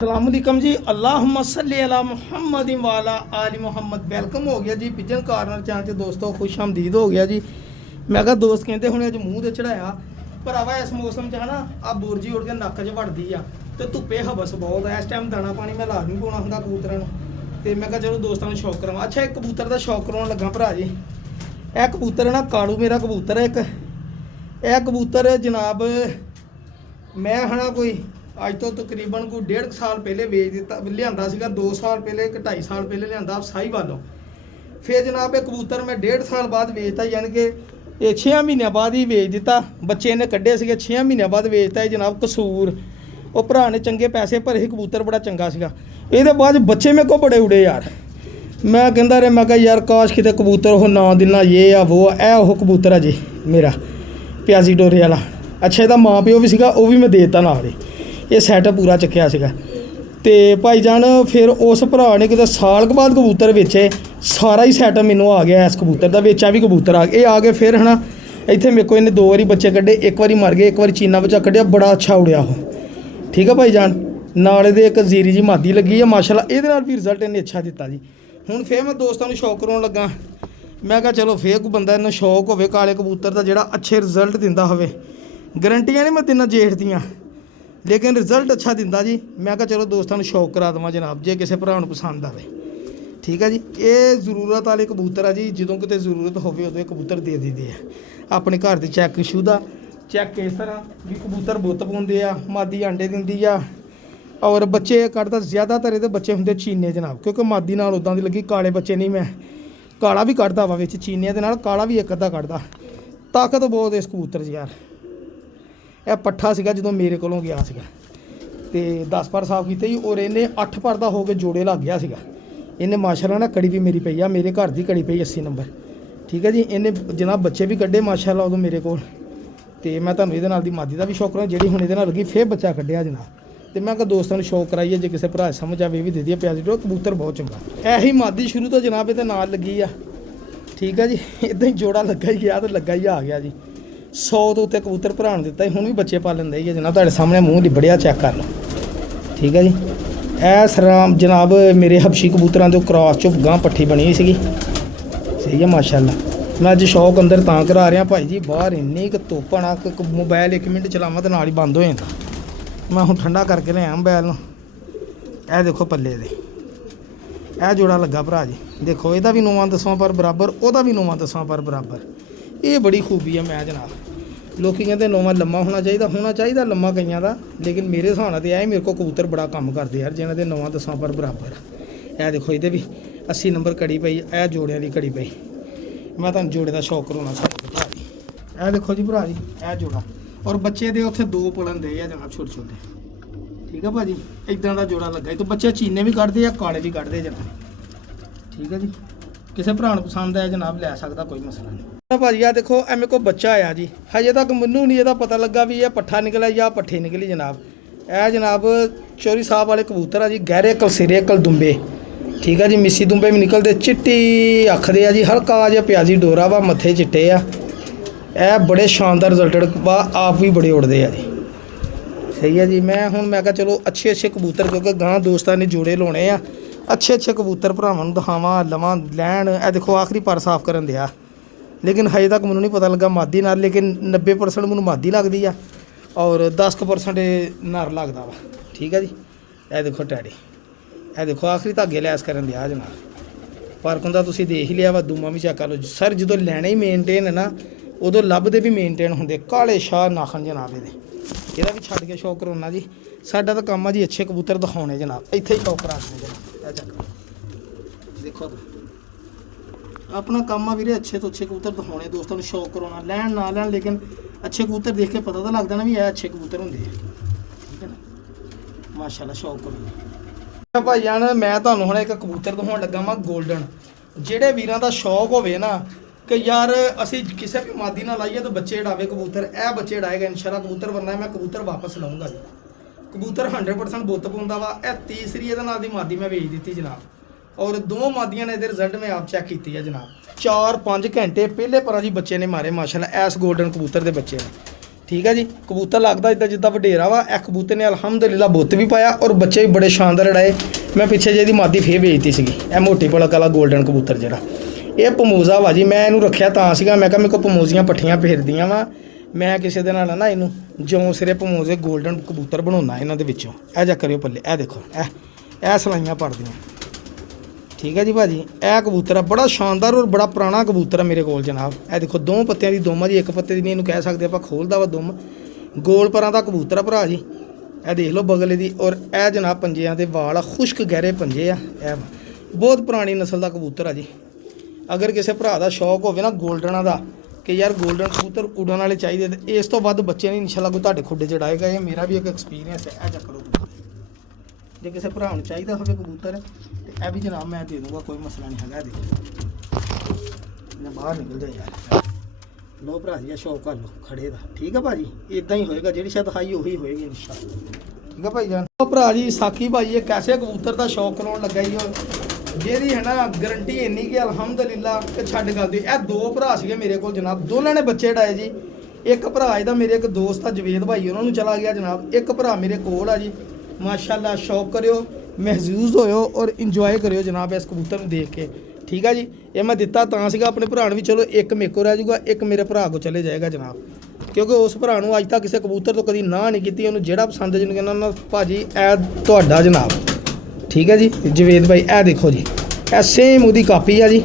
अस्सलामुअलैकुम जी। अल्लाहुम्मा सल्ली अला मुहम्मद वाला आलि मुहम्मद। वेलकम हो गया जी पिजन कार्नर चैनल च दोस्तों, खुश आमदीद हो गया जी। मैं कहा दोस्त कहते हुणे अज मूँह ते चढ़ाया भरावा इस मौसम च है ना आ बुरजी उड़ के नक्क च वड़दी आ ते धुप्पे हबस बहुत है। इस टाइम दाना पानी मैं लाजमी पाउणा हुंदा कबूतरां नूं ते मैं कहा चलो दोस्तां नूं शौक करावां। अच्छा, एक कबूतर दा शौक कराउण लगा भरा जी। यह कबूतर है ना कालू मेरा कबूतर है एक। यह कबूतर जनाब मैं है ना कोई अज तो तकरीबन कोई 1.5 साल पहले वेच दिता, लिया सीगा 2 साल पहले, 2.5 साल पहले लिया साही वालों। फिर जनाब ये कबूतर मैं 1.5 साल बाद वेचता, यानी कि ये 6 महीनों बाद ही वेच दिता। बच्चे ने कड्ढे सीगे 6 महीनों बाद वेचता है जनाब। कसूर वो भरा ने चंगे पैसे भरे, कबूतर बड़ा चंगा सीगा। ये बाद बच्चे मेरे को बड़े उड़े यार। मैं कहता रहा, मैं कहा यार काश कितने कबूतर हो ना दिना, ये आ वो है। वो कबूतर है जी मेरा प्याजी डोरे वाला। अच्छा, ਇਹਦਾ माँ प्यो भी सीगा, वो भी मैं देता नाल ही। ये सैट पूरा चुक्या सीगा ते भाईजान फिर उस भरा ने किते साल के बाद कबूतर बेचे। सारा ही सैट मैनू आ गया इस कबूतर का, बेचा भी कबूतर आ गया। ये आ गए फिर है ना इत्थे मेरे को इन्हें 2 बारी बच्चे कड्ढे, एक बारी मर गए, एक बारी चीना बच्चा कड्ढिया, बड़ा अच्छा उड़िया वो। ठीक है भाईजान, नाल दे एक जीरी जी मादी लगी है माशाल्लाह, ये भी रिजल्ट इन्हें अच्छा दिता जी। हुण फिर मैं दोस्तों शौक कराउण लगा। मैं कहा चलो फिर कोई बंदा इन्हें शौक होवे काले कबूतर का जिहड़ा अच्छे रिजल्ट दिंदा होवे। गारंटियां नहीं मैं दिना जेठ दियां, लेकिन रिजल्ट अच्छा दिंदा जी। मैं कहा चलो दोस्तों शौक करा देवां जनाब, जे किसी भरा नूं पसंद आवे। ठीक है जी, ये जरूरत वाले कबूतर है जी। जो कितने जरूरत होवे उदों कबूतर दे दीदे है। अपने घर की चैक शुदा चैक इस तरह भी कबूतर बुत पाउंदे आ, मादी अंडे दिंदी आ और बच्चे कढ़दा। ज़्यादातर ये बच्चे होंगे चीने जनाब, क्योंकि मादी नाल उदां दी लगी। काले बच्चे नहीं, मैं काला भी कढ़दा वा विच, चीनिया दे नाल काला भी एक अद्धा कढ़दा। ताकत बहुत इस कबूतर च यार। यह पट्ठा सीगा जो मेरे को गया सीगा ते 10 पर साफ किए और इन्हें 8 पर हो के जोड़े लग गया सीगा। इन्हें माशाल्लाह ना कड़ी भी मेरी पई आ, मेरे घर की कड़ी पई 80 नंबर। ठीक है जी, इन्हें जनाब बच्चे भी कड्ढे माशाल्लाह उदों मेरे को। तो मैं तुहानूं इहदे नाल दी मादी का भी शौक करा, जी हुण इहदे नाल लगी फिर बच्चा कड्ढिया जनाब। तो मैं कहा दोस्तों शौक कराइए, जो किसी भरा समझ आए भी दे दिए प्याजी डोर। कबूतर बहुत चंगा, यही मादी शुरू तो जनाब ये नाल लगी आ। ठीक है जी, इदां ही जोड़ा लगा ही गया तो लगा ही आ गया जी। 100 तो उत्ते कबूतर भराण दिता ही, हुण भी बच्चे पालन दे जनाब। तुहाडे सामने मूँह लिबड़िया, चेक कर लो। ठीक है जी, ए सराम जनाब मेरे हबशी कबूतरां दे क्रॉस चो गांह पट्ठी बनी सीगी। सही है माशाल्लाह। मैं अज शौक अंदर तां करा रहा भाई जी, बाहर इन्नी क धुप्प ना मोबाइल 1 मिनट चलावां तो नाल ही बंद हो जाता। मैं हुण ठंडा करके लिया मोबाइल नूं। ए देखो पल्ले दे ए जोड़ा लगा भरा जी, देखो ਇਹਦਾ भी 9-10 पर बराबर, ਉਹਦਾ भी 9-10 पर बराबर। ये बड़ी खूबी है मैं जनाब। लोग कहते 9वां लम्मा होना चाहिए लम्मा कईयां का, लेकिन मेरे हिसाब नाल तो मेरे को कबूतर बड़ा कम करते यार जिन्होंने 9-10 पर बराबर। यह देखो ये भी 80 नंबर कड़ी पई, यह जोड़िया की कड़ी पई। मैं तुहानूं जोड़े का शौक कराउणा भरा जी। यह देखो जी भरा जी, यह जोड़ा और बच्चे दे उत्थे 2 पलन दे जनाब, छोटे छोटे। ठीक है भाजी, इदां का जोड़ा लगा तो बच्चे चीने भी कढ़ते हैं, काले भी कढ़ते जनाब। ठीक है जी, किसी भरा नूं पसंद आए जनाब लै सकदा, कोई मसला नहीं। भाजी आ देखो ए मेरे को बच्चा आया जी, हजे तक मैनू नहीं ਇਹਦਾ पता लगा भी यह पट्ठा निकलिया या पट्ठी निकली जनाब। यह जनाब चौरी साहब वाले कबूतर आ जी, गहरे कलसेरे कलदुंबे। ठीक है जी, मिस्सी दुंबे भी निकलते, चिट्टी अख दे आ जी, हल्का जिहा प्याजी डोरा वा, मत्थे चिट्टे आ। यह बड़े शानदार रिजल्ट वा, आप भी बड़े उड़ते आ जी। सही है जी, मैं कहा चलो अच्छे कबूतर, क्योंकि गांह दोस्तां ने जोड़े लाने आ, अच्छे कबूतर भरावां नूं दिखावां लवां लैन। ए देखो आखिरी पर साफ करन दिया, लेकिन हजे तक मैनू नहीं पता लगा मादी नाल, लेकिन 90% मैनू मादी लगती है और 10% नर लगता वा। ठीक है जी, यह देखो टैडी, यह देखो आखिरी धागे लैस करन दिया जनाब। फर्क होंदा तुसीं देख ही लिया वा, दूमा भी चेक कर लो सर। जो लैने ही मेनटेन है ना, उदों लभदे भी मेनटेन होंदे। काले शाह नाखन जनाब ਇਹਦਾ भी छड्ड के शौक कराउणा जी। साडा तो काम है जी अच्छे कबूतर दिखाने जनाब, इत्थे ही शौक करा देने जनाब। चेक देखो अपना काम आ वीरे, अच्छे तो अच्छे कबूतर दिखाने दोस्तों को, शौक कराना, लैन ना लैन, लेकिन अच्छे कबूतर देख के पता तो लगता ना भी यह अच्छे कबूतर होंगे। ठीक है ना, माशाल्लाह शौक करो भाई जान। मैं तुहानूं हुण एक कबूतर दिखाउण लगा वां गोल्डन। ਜਿਹੜੇ ਵੀਰਾਂ ਦਾ शौक ਹੋਵੇ ना कि यार असी किसी भी मादी ना लाइए तो बच्चे डावे कबूतर, ए बच्चे डाएगा इंशाल्लाह कबूतर बनना है। मैं कबूतर वापस लाऊंगा जी। कबूतर 100% बुत पाउंदा वा। ए तीसरी ਇਹਦੇ ਨਾਲ ਦੀ मादी मैं बेच दी जनाब, और 2 मादियां ने रिजल्ट में आप चेक की है जनाब। 4-5 घंटे पहले पर जी बच्चे ने मारे माशाल्लाह, इस गोल्डन कबूतर के बच्चे ने। ਠੀਕ ਹੈ ਜੀ। ਕਬੂਤਰ ਲੱਗਦਾ ਇਦਾਂ ਜਿੱਦਾਂ ਵਡੇਰਾ ਵਾ। ਇਹ ਕਬੂਤਰ ਨੇ ਅਲਹਮਦੁਲਿਲਾ ਬੁੱਤ ਵੀ ਪਾਇਆ ਔਰ ਬੱਚੇ ਵੀ ਬੜੇ ਸ਼ਾਨਦਾਰ ਉਡਾਏ। ਮੈਂ ਪਿੱਛੇ ਜਿਹੇ ਦੀ ਮਾਦੀ ਫੇਰ ਵੇਚਤੀ ਸੀਗੀ। ਇਹ ਮੋਟੀ ਪਲਕ ਵਾਲਾ ਗੋਲਡਨ ਕਬੂਤਰ ਜਿਹੜਾ ਇਹ ਪਮੋਜ਼ਾ ਵਾ ਜੀ। ਮੈਂ ਇਹਨੂੰ ਰੱਖਿਆ ਤਾਂ ਸੀਗਾ, ਮੈਂ ਕਿਹਾ ਮੇਰੇ ਕੋਲ ਪਮੋਜ਼ੀਆਂ ਪੱਠੀਆਂ ਫੇਰਦੀਆਂ ਵਾ, ਮੈਂ ਕਿਸੇ ਦੇ ਨਾਲ ਨਾ ਇਹਨੂੰ ਜਿਉਂ ਸਿਰੇ ਪਮੋਜ਼ੇ ਗੋਲਡਨ ਕਬੂਤਰ ਬਣਾਉਣਾ ਇਹਨਾਂ ਦੇ ਵਿੱਚੋਂ। ਇਹ ਜਾ ਕਰਿਓ ਪੱਲੇ, ਇਹ ਦੇਖੋ ਇਹ ਸਲਾਈਆਂ ਪੜਦੀਆਂ, ਠੀਕ ਹੈ ਜੀ ਭਾਜੀ। ਇਹ ਕਬੂਤਰ ਆ ਬੜਾ ਸ਼ਾਨਦਾਰ ਔਰ ਬੜਾ ਪੁਰਾਣਾ ਕਬੂਤਰ ਆ ਮੇਰੇ ਕੋਲ ਜਨਾਬ। ਇਹ ਦੇਖੋ 2 ਪੱਤਿਆਂ ਦੀ ਦੁੰਮ ਆ ਜੀ, 1 ਪੱਤੇ ਦੀ ਨਹੀਂ ਇਹਨੂੰ ਕਹਿ ਸਕਦੇ ਆਪਾਂ, ਖੋਲਦਾ ਵਾ ਦੁੰਮ। ਗੋਲ ਪਰਾਂ ਦਾ ਕਬੂਤਰ ਆ ਭਰਾ ਜੀ। ਇਹ ਦੇਖ ਲਓ ਬਗਲੇ ਦੀ। ਔਰ ਇਹ ਜਨਾਬ ਪੰਜਿਆਂ ਦੇ ਵਾਲ ਆ, ਖੁਸ਼ਕ ਗਹਿਰੇ ਪੰਜੇ ਆ। ਇਹ ਬਹੁਤ ਪੁਰਾਣੀ ਨਸਲ ਦਾ ਕਬੂਤਰ ਆ ਜੀ। ਅਗਰ ਕਿਸੇ ਭਰਾ ਦਾ ਸ਼ੌਕ ਹੋਵੇ ਨਾ ਗੋਲਡਨਾਂ ਦਾ ਕਿ ਯਾਰ ਗੋਲਡਨ ਕਬੂਤਰ ਉਡਣ ਵਾਲੇ ਚਾਹੀਦੇ, ਤੇ ਇਸ ਤੋਂ ਵੱਧ ਬੱਚੇ ਨਹੀਂ ਇਨਸ਼ਾਅੱਲਾ ਕੋਈ ਤੁਹਾਡੇ ਖੁੱਡੇ ਚੜਾਏਗਾ। ਇਹ ਮੇਰਾ ਵੀ ਇੱਕ ਐਕਸਪੀਰੀਅੰਸ ਹੈ। ਇਹ ਚੱਕਰੋ ਜੇ ਕਿਸੇ ਭਰਾ ਨੂੰ ਚਾਹੀਦਾ ਹੋਵੇ ਕਬੂਤਰ ਤੇ ਇਹ ਵੀ ਜਨਾਬ ਮੈਂ ਦੇ ਦੂੰਗਾ, ਕੋਈ ਮਸਲਾ ਨਹੀਂ ਹੈਗਾ। ਦੇਖੋ ਨਾ ਬਾਹਰ ਨਿਕਲ ਜਾ ਯਾਰ। ਲੋ ਭਰਾ ਜੀ ਸ਼ੌਕ ਕਰ ਲਓ ਖੜੇ ਦਾ, ਠੀਕ ਹੈ ਭਾਜੀ। ਇਦਾਂ ਹੀ ਹੋਏਗਾ, ਜਿਹੜੀ ਸ਼ਾਇਦ ਦਿਖਾਈ ਉਹੀ ਹੋਏਗੀ ਇਨਸ਼ਾਅੱਲਾ, ਠੀਕ ਹੈ ਭਾਈ ਜਾਨ। ਭਰਾ ਜੀ ਸਾਕੀ ਭਾਈ ਇਹ ਕੈਸੇ ਕਬੂਤਰ ਦਾ ਸ਼ੌਕ ਕਰਾਉਣ ਲੱਗਾ ਜੀ, ਜਿਹਦੀ ਹੈ ਨਾ ਗਰੰਟੀ ਇੰਨੀ ਕਿ ਅਲਹਮਦੁਲਿਲਾ ਕਿ ਛੱਡ ਗੱਲ ਦੀ। ਇਹ 2 ਭਰਾ ਸੀਗੇ ਮੇਰੇ ਕੋਲ ਜਨਾਬ, ਦੋਨਾਂ ਨੇ ਬੱਚੇ ਡਾਏ ਜੀ। ਇੱਕ ਭਰਾ ਇਹਦਾ ਮੇਰੇ ਇੱਕ ਦੋਸਤ ਆ ਜਵੇਦ ਭਾਈ, ਉਹਨਾਂ ਨੂੰ ਚਲਾ ਗਿਆ ਜਨਾਬ। ਇੱਕ ਭਰਾ ਮੇਰੇ ਕੋਲ ਆ ਜੀ। ਮਾਸ਼ਾਅੱਲਾ ਸ਼ੌਕ ਕਰਿਓ, ਮਹਿਜ਼ੂਜ਼ ਹੋਇਓ ਔਰ ਇੰਜੋਏ ਕਰਿਓ ਜਨਾਬ ਇਸ ਕਬੂਤਰ ਨੂੰ ਦੇਖ ਕੇ, ਠੀਕ ਆ ਜੀ। ਇਹ ਮੈਂ ਦਿੱਤਾ ਤਾਂ ਸੀਗਾ ਆਪਣੇ ਭਰਾ ਨੂੰ ਵੀ ਚਲੋ ਇੱਕ ਮੇਰੇ ਕੋਲ ਰਹਿ ਜਾਊਗਾ, ਇੱਕ ਮੇਰੇ ਭਰਾ ਕੋਲ ਚਲੇ ਜਾਏਗਾ ਜਨਾਬ। ਕਿਉਂਕਿ ਉਸ ਭਰਾ ਨੂੰ ਅੱਜ ਤੱਕ ਕਿਸੇ ਕਬੂਤਰ ਤੋਂ ਕਦੀ ਨਾ ਨਹੀਂ ਕੀਤੀ। ਉਹਨੂੰ ਜਿਹੜਾ ਪਸੰਦ ਜਿਹਨੂੰ ਕਹਿੰਦਾ ਨਾ ਭਾਜੀ ਇਹ ਤੁਹਾਡਾ ਜਨਾਬ, ਠੀਕ ਹੈ ਜੀ। ਜਵੇਦ ਭਾਈ ਇਹ ਦੇਖੋ ਜੀ, ਇਹ ਸੇਮ ਉਹਦੀ ਕਾਪੀ ਆ ਜੀ।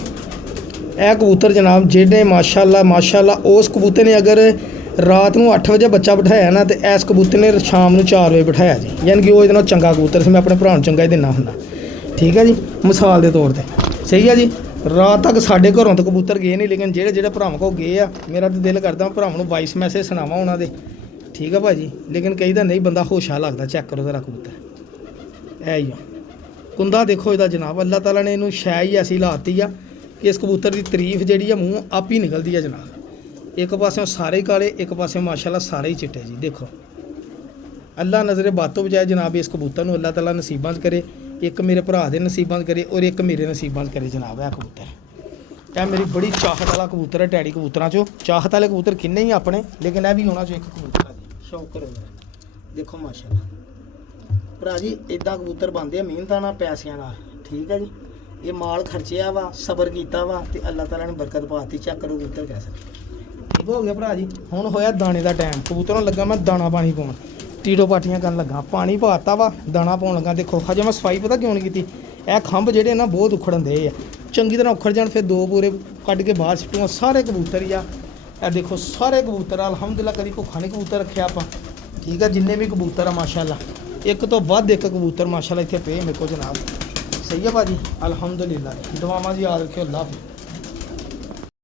ਇਹ ਕਬੂਤਰ ਜਨਾਬ ਜਿਹੜੇ ਮਾਸ਼ਾਅੱਲਾ ਉਸ ਕਬੂਤਰ ਨੇ ਅਗਰ ਰਾਤ ਨੂੰ 8 ਵਜੇ ਬੱਚਾ ਬਿਠਾਇਆ ਨਾ ਤੇ ਇਸ ਕਬੂਤਰ ਨੇ ਸ਼ਾਮ ਨੂੰ 4 ਵਜੇ ਬਿਠਾਇਆ ਜੀ। ਯਾਨੀ ਕਿ ਉਹ ਇਹਦੇ ਨਾਲ ਚੰਗਾ ਕਬੂਤਰ ਸੀ। ਮੈਂ ਆਪਣੇ ਭਰਾ ਨੂੰ ਚੰਗਾ ਹੀ ਦਿੰਦਾ ਹੁੰਦਾ, ਠੀਕ ਹੈ ਜੀ, ਮਿਸਾਲ ਦੇ ਤੌਰ ਤੇ, ਸਹੀ ਹੈ ਜੀ। ਰਾਤ ਤੱਕ ਸਾਡੇ ਘਰੋਂ ਤਾਂ ਕਬੂਤਰ ਗਏ ਨਹੀਂ, ਲੇਕਿਨ ਜਿਹੜੇ ਭਰਾਵਾਂ ਕੋਲ ਗਏ ਆ ਮੇਰਾ ਤਾਂ ਦਿਲ ਕਰਦਾ ਭਰਾਵਾਂ ਨੂੰ ਵਾਇਸ ਮੈਸੇਜ ਸੁਣਾਵਾਂ ਉਹਨਾਂ ਦੇ, ਠੀਕ ਹੈ ਭਾਜੀ। ਲੇਕਿਨ ਕਹੀਦਾ ਨਹੀਂ ਬੰਦਾ ਹੋਸ਼ਾ ਲੱਗਦਾ। ਚੈੱਕ ਕਰੋ ਜ਼ਰਾ ਕਬੂਤਰ, ਇਹ ਹੀ ਆ ਕੁੰਦਾ ਦੇਖੋ ਇਹਦਾ ਜਨਾਬ। ਅੱਲਾਹ ਤਾਲਾ ਨੇ ਇਹਨੂੰ ਸ਼ੈ ਹੀ ਐਸੀ ਲਾਤੀ ਆ ਕਿ ਇਸ ਕਬੂਤਰ ਦੀ ਤਾਰੀਫ ਜਿਹੜੀ ਆ ਮੂੰਹ ਆਪ ਹੀ ਨਿਕਲਦੀ ਆ ਜਨਾਬ। ਇੱਕ ਪਾਸਿਓਂ ਸਾਰੇ ਕਾਲੇ, ਇੱਕ ਪਾਸਿਓਂ ਮਾਸ਼ਾਅੱਲਾ ਸਾਰੇ ਹੀ ਚਿੱਟੇ ਜੀ। ਦੇਖੋ ਅੱਲਾਹ ਨਜ਼ਰੇ ਬਾਤੋਂ ਬਜਾਏ ਜਨਾਬ ਇਸ ਕਬੂਤਰ ਨੂੰ ਅੱਲਾਹ ਤਾਲਾ ਨਸੀਬਾਂ 'ਚ ਕਰੇ। ਇੱਕ ਮੇਰੇ ਭਰਾ ਦੇ ਨਸੀਬਾਂ 'ਚ ਕਰੇ ਔਰ ਇੱਕ ਮੇਰੇ ਨਸੀਬਾਂ 'ਚ ਕਰੇ ਜਨਾਬ। ਇਹ ਕਬੂਤਰ ਇਹ ਮੇਰੀ ਬੜੀ ਚਾਹਤ ਵਾਲਾ ਕਬੂਤਰ ਹੈ। ਟੈਡੀ ਕਬੂਤਰਾਂ 'ਚੋਂ ਚਾਹਤ ਵਾਲੇ ਕਬੂਤਰ ਕਿੰਨੇ ਹੀ ਆਪਣੇ, ਲੇਕਿਨ ਇਹ ਵੀ ਉਹਨਾਂ 'ਚੋਂ ਇੱਕ ਕਬੂਤਰ ਹੈ ਜੀ। ਸ਼ੌਕ ਕਰੋ ਦੇਖੋ ਮਾਸ਼ਾਅੱਲਾ ਭਰਾ ਜੀ। ਇੱਦਾਂ ਕਬੂਤਰ ਬਣਦੇ ਆ ਮਿਹਨਤਾਂ ਨਾਲ, ਪੈਸਿਆਂ ਨਾਲ, ਠੀਕ ਹੈ ਜੀ। ਇਹ ਮਾਲ ਖਰਚਿਆ ਵਾ, ਸਬਰ ਕੀਤਾ ਵਾ ਤੇ ਅੱਲਾਹ ਤਾਲਾ ਨੇ ਬਰਕਤ ਪਾਤੀ। ਚੈੱਕ ਕਰੋ ਕਬੂਤਰ ਕੈਸਾ ਠੀਕ ਹੋ ਗਿਆ ਭਰਾ ਜੀ। ਹੁਣ ਹੋਇਆ ਦਾਣੇ ਦਾ ਟਾਈਮ। ਕਬੂਤਰਾਂ ਨੂੰ ਲੱਗਾ ਮੈਂ ਦਾਣਾ ਪਾਣੀ ਪਾਉਣ, ਟੀਟੋ ਪਾਟੀਆਂ ਕਰਨ ਲੱਗਾ। ਪਾਣੀ ਪਾਤਾ ਵਾ, ਦਾਣਾ ਪਾਉਣ ਲੱਗਾ। ਦੇਖੋ ਹਜੇ ਮੈਂ ਸਫਾਈ ਪਤਾ ਕਿਉਂ ਨਹੀਂ ਕੀਤੀ। ਇਹ ਖੰਭ ਜਿਹੜੇ ਨਾ ਬਹੁਤ ਉਖੜਨ ਦੇ ਆ, ਚੰਗੀ ਤਰ੍ਹਾਂ ਉਖੜ ਜਾਣ ਫਿਰ 2 ਬੋਰੇ ਕੱਢ ਕੇ ਬਾਹਰ ਸਿੱਟੂਗਾ। ਸਾਰੇ ਕਬੂਤਰ ਹੀ ਆ। ਇਹ ਦੇਖੋ ਸਾਰੇ ਕਬੂਤਰ ਆ ਅਲਹਮਦੁਲਿਲਾ। ਕਦੀ ਭੁੱਖਾ ਨਹੀਂ ਕਬੂਤਰ ਰੱਖਿਆ ਆਪਾਂ, ਠੀਕ ਆ। ਜਿੰਨੇ ਵੀ ਕਬੂਤਰ ਆ ਮਾਸ਼ਾਅੱਲਾ, ਇੱਕ ਤੋਂ ਵੱਧ ਇੱਕ ਕਬੂਤਰ ਮਾਸ਼ਾਅੱਲਾ ਇੱਥੇ ਪਏ ਮੇਰੇ ਕੋਲ ਜਨਾਬ, ਸਹੀ ਹੈ ਭਾਜੀ। ਅਲਹਮਦੁਲਿਲਾ ਦੁਆਵਾਂ ਦੀ ਯਾਦ ਰੱਖਿਓ। ਅੱਲਾਹ ਹਾਫਿਜ਼।